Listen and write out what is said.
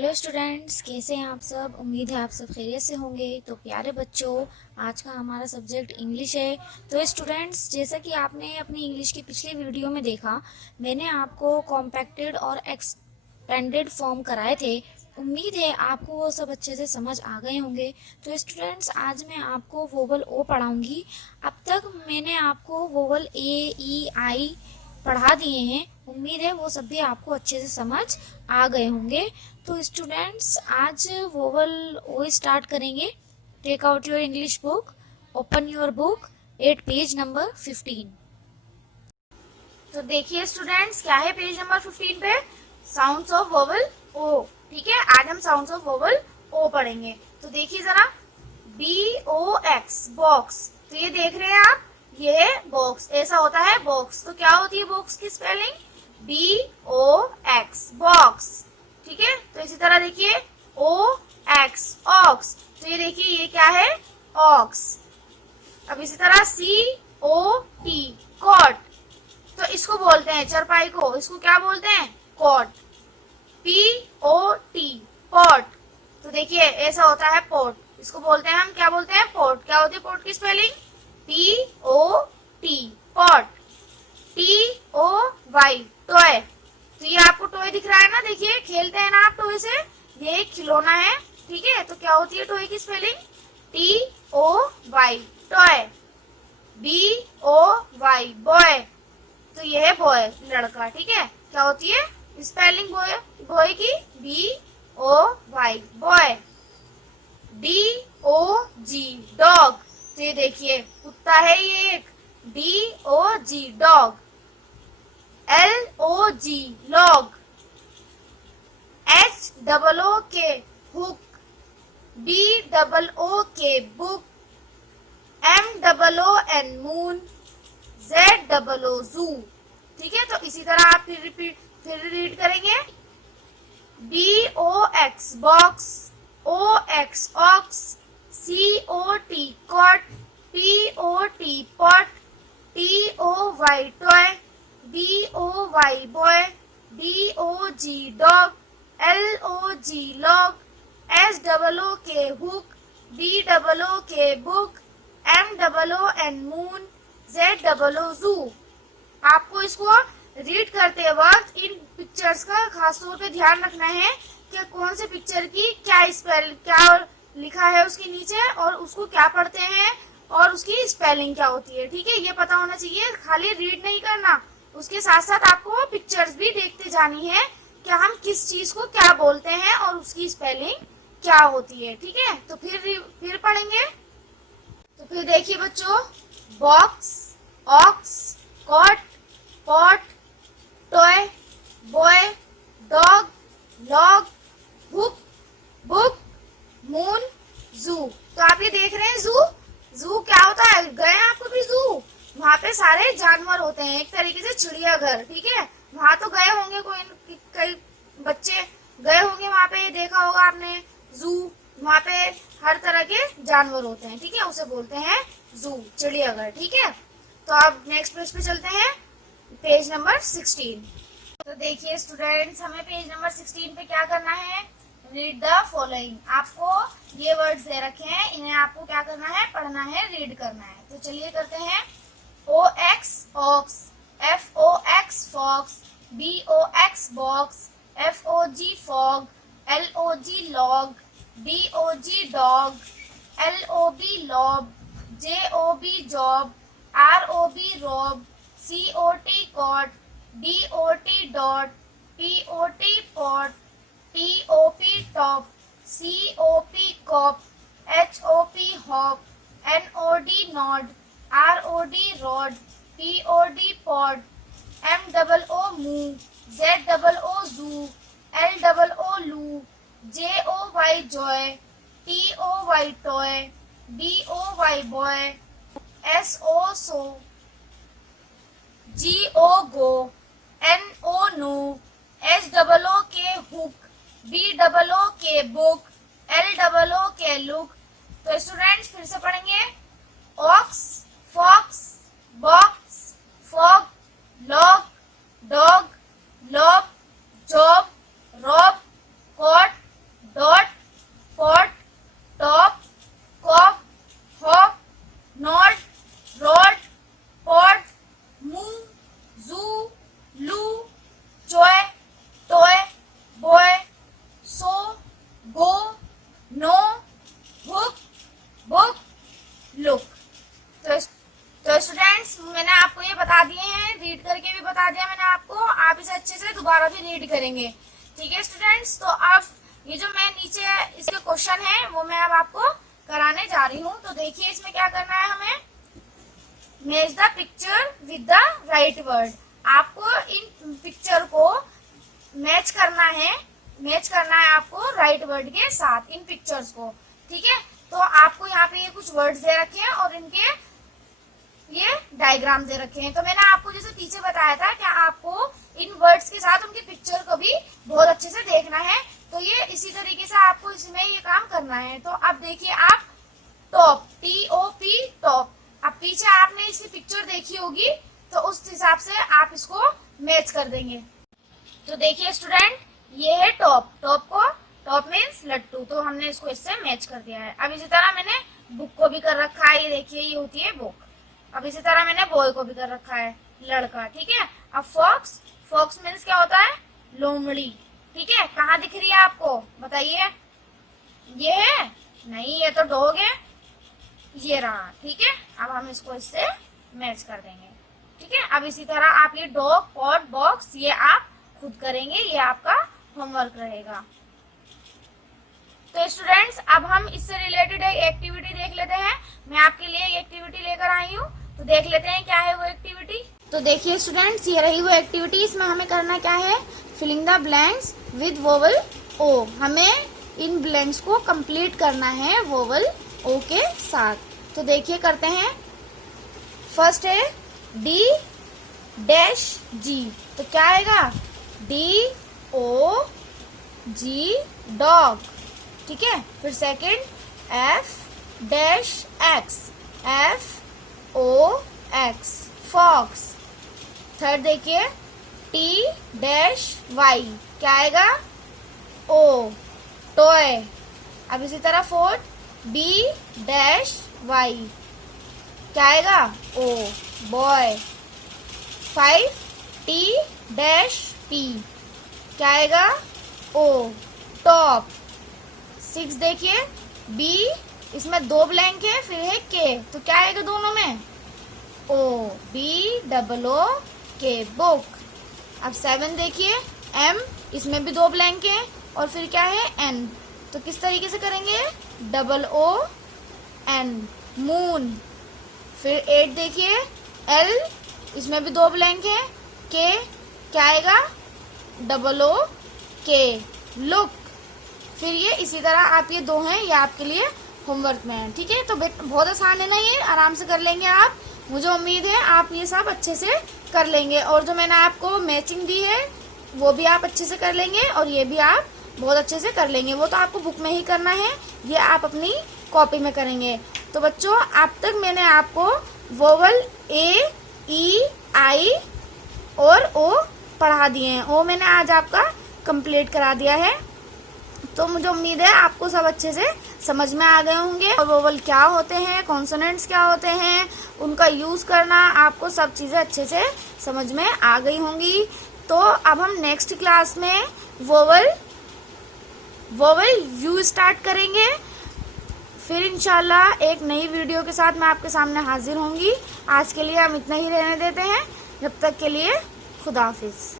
Hello students, कैसे हैं आप सब। उम्मीद है आप सब खैरियत से होंगे। तो प्यारे बच्चों, आज का हमारा सब्जेक्ट इंग्लिश है। तो स्टूडेंट्स, जैसा कि आपने अपनी इंग्लिश की पिछली वीडियो में देखा, मैंने आपको कॉम्पैक्टेड और एक्सपेंडेड फॉर्म कराए थे। उम्मीद है आपको वो सब अच्छे से समझ आ गए होंगे। तो स्टूडेंट्स, आज मैं आपको वोवल ओ पढ़ाऊंगी। अब तक मैंने आपको वोवल ए, ई, आई पढ़ा दिए हैं। उम्मीद है वो सब भी आपको अच्छे से समझ आ गए होंगे। तो स्टूडेंट्स, आज वोवल ओ स्टार्ट करेंगे। Take out your English book, open your book at page number 15। तो देखिए स्टूडेंट्स, क्या है पेज नंबर 15 पे? साउंड्स ऑफ वोवल ओ। ठीक है, आज हम साउंड्स ऑफ वोवल ओ पढ़ेंगे। तो देखिए जरा, BOX बॉक्स। तो ये देख रहे हैं आप, ये बॉक्स ऐसा होता है बॉक्स। तो क्या होती है बॉक्स की स्पेलिंग? BOX box. ठीक है, तो इसी तरह देखिए OX ऑक्स। तो ये देखिए, ये क्या है? ऑक्स। अब इसी तरह COT कॉट। तो इसको बोलते हैं चरपाई को, इसको क्या बोलते हैं? कॉट। POT pot. तो देखिए ऐसा होता है पॉट, इसको बोलते हैं हम, क्या बोलते हैं? पॉट। क्या होती है पॉट की spelling? POT pot. TOY toy. तो ये आपको टॉय दिख रहा है ना, देखिए खेलते हैं ना आप टॉय से, ये एक खिलौना है। ठीक है, तो क्या होती है टॉय की spelling? TOY toy. BOY boy. तो ये है बॉय, लड़का। ठीक है, क्या होती है स्पेलिंग बॉय बॉय की? BOY boy. DOG dog. तो ये देखिए कुत्ता है ये एक, DOG dog. LOG log. HOOK hook. BOOK book. MOON moon. ZOO जू। ठीक है, तो इसी तरह आप फिर रीड करेंगे। BOX box. OX ox. COT cot. POT pot. TOY toy. BOY boy. DOG dog. LOG log. SOOK hook. BOOK book. MOON moon. ZOO zoo. आपको इसको रीड करते वक्त इन पिक्चर्स का खास तौर पे ध्यान रखना है कि कौन से पिक्चर की क्या लिखा है उसके नीचे, और उसको क्या पढ़ते हैं, और उसकी स्पेलिंग क्या होती है। ठीक है, ये पता होना चाहिए। खाली रीड नहीं करना, उसके साथ साथ आपको पिक्चर्स भी देखते जानी है कि हम किस चीज को क्या बोलते हैं और उसकी स्पेलिंग क्या होती है। ठीक है, तो फिर पढ़ेंगे। तो फिर देखिए बच्चों, box, ox, cot, pot, toy, boy, dog, log, hook, book, moon, zoo. तो आप ये देख रहे हैं जू। जू क्या होता है? गए आप कभी जू? वहाँ पे सारे जानवर होते हैं, एक तरीके से चिड़ियाघर। ठीक है, वहाँ तो गए होंगे, कई बच्चे गए होंगे वहाँ पे, देखा होगा आपने जू। वहाँ पे हर तरह के जानवर होते हैं। ठीक है, उसे बोलते हैं जू, चिड़ियाघर। ठीक है, तो अब नेक्स्ट पेज पे चलते हैं, पेज नंबर 16। तो देखिए स्टूडेंट्स, हमें पेज नंबर 16 पे क्या करना है? Read the following. आपको ये वर्ड्स दे रखे हैं, इन्हें आपको क्या करना है? पढ़ना है, रीड करना है। तो चलिए करते हैं। OX ox. FOX fox. BOX box. FOG fog. LOG log. DOG dog. LOB lob. JOB job. ROB rob. COT cot. DOT dot. POT pot. TOP top. COP cop. HOP hop. NOD nod. ROD rod. POD pod. MOO moo. ZOO zoo. LOO loo. JOY joy. TOY toy. BOY boy. SO so. GO go. NO no. HOOK hook. BOOK book. LOOK look. तो students फिर से पढ़ेंगे। Ox, fox, box, fog, log, dog, lob, job, rob, cot, read करेंगे। ठीक है students, तो अब ये जो मैं नीचे इसके क्वेश्चन है वो मैं अब आपको कराने जा रही हूँ। तो देखिए इसमें क्या करना है हमें, match the picture with the right word. आपको इन पिक्चर को मैच करना है आपको राइट वर्ड के साथ इन पिक्चर्स को। ठीक है, तो आपको यहाँ पे ये कुछ वर्ड्स दे रखे हैं और इनके ये डायग्राम दे रखे हैं। तो मैंने आपको जैसे पीछे बताया था कि आपको इन वर्ड्स के साथ उनकी पिक्चर को भी बहुत अच्छे से देखना है। तो ये इसी तरीके से आपको इसमें ये काम करना है। तो अब देखिए आप टॉप, TOP टॉप, अब पीछे आपने इसकी पिक्चर देखी होगी तो उस हिसाब से आप इसको मैच कर देंगे। तो देखिए स्टूडेंट, ये है टॉप, टॉप मीन्स लट्टू, तो हमने इसको इससे मैच कर दिया है। अब इसी तरह मैंने बुक को भी कर रखा है, ये देखिए ये होती है बुक। अब इसी तरह मैंने बॉय को भी कर रखा है, लड़का। ठीक है, अब फॉक्स मीन्स क्या होता है, लोमड़ी। ठीक है, कहाँ दिख रही है आपको बताइए, ये है नहीं, ये तो डॉग है, ये रहा। ठीक है, अब हम इसको इससे मैच कर देंगे। ठीक है, अब इसी तरह आप ये डॉग, पॉट, बॉक्स ये आप खुद करेंगे, ये आपका होमवर्क रहेगा। तो स्टूडेंट्स, अब हम इससे रिलेटेड एक एक्टिविटी देख लेते हैं। मैं आपके लिए एक एक्टिविटी लेकर आई हूँ, तो देख लेते हैं क्या है वो एक्टिविटी। तो देखिए स्टूडेंट्स, ये रही वो एक्टिविटी। इसमें हमें करना क्या है, filling the blanks with vowel O. हमें इन ब्लैंक्स को कंप्लीट करना है वोवल ओ के साथ। तो देखिए करते हैं। फर्स्ट है D डैश G, तो क्या आएगा, DOG डॉग। ठीक है, फिर second F dash X, FOX fox. Third देखिए T डैश Y, क्या आएगा, O टॉय। अब इसी तरह फोर्थ B डैश Y, क्या आएगा, O boy. 5 T dash P, क्या आएगा, O टॉप। 6 देखिए B, इसमें 2 ब्लैंक है, फिर है K, तो क्या आएगा दोनों में, BOOK बुक। अब 7 देखिए M, इसमें भी 2 ब्लैंक है और फिर क्या है N, तो किस तरीके से करेंगे, OON मून। फिर 8 देखिए L, इसमें भी 2 ब्लैंक है, K, क्या आएगा, OOK लुक। फिर ये इसी तरह आप ये 2 हैं, ये आपके लिए होमवर्क में है। ठीक है, तो बहुत आसान है ना, ये आराम से कर लेंगे आप। मुझे उम्मीद है आप ये सब अच्छे से कर लेंगे। और जो मैंने आपको मैचिंग दी है वो भी आप अच्छे से कर लेंगे और ये भी आप बहुत अच्छे से कर लेंगे। वो तो आपको बुक में ही करना है, ये आप अपनी कॉपी में करेंगे। तो बच्चों, अब तक मैंने आपको वोवल A, E, I और O पढ़ा दिए हैं। O मैंने आज आपका कंप्लीट करा दिया है। तो मुझे उम्मीद है आपको सब अच्छे से समझ में आ गए होंगे। और वोवल क्या होते हैं, कॉन्सोनेंट्स क्या होते हैं, उनका यूज करना, आपको सब चीजें अच्छे से समझ में आ गई होंगी। तो अब हम नेक्स्ट क्लास में वोवल यू स्टार्ट करेंगे। फिर इंशाल्लाह एक नई वीडियो के साथ मैं आपके सामने हाजिर होंगी। आज के लिए हम इतना ही रहने देते हैं। जब तक के लिए खुदा हाफिज।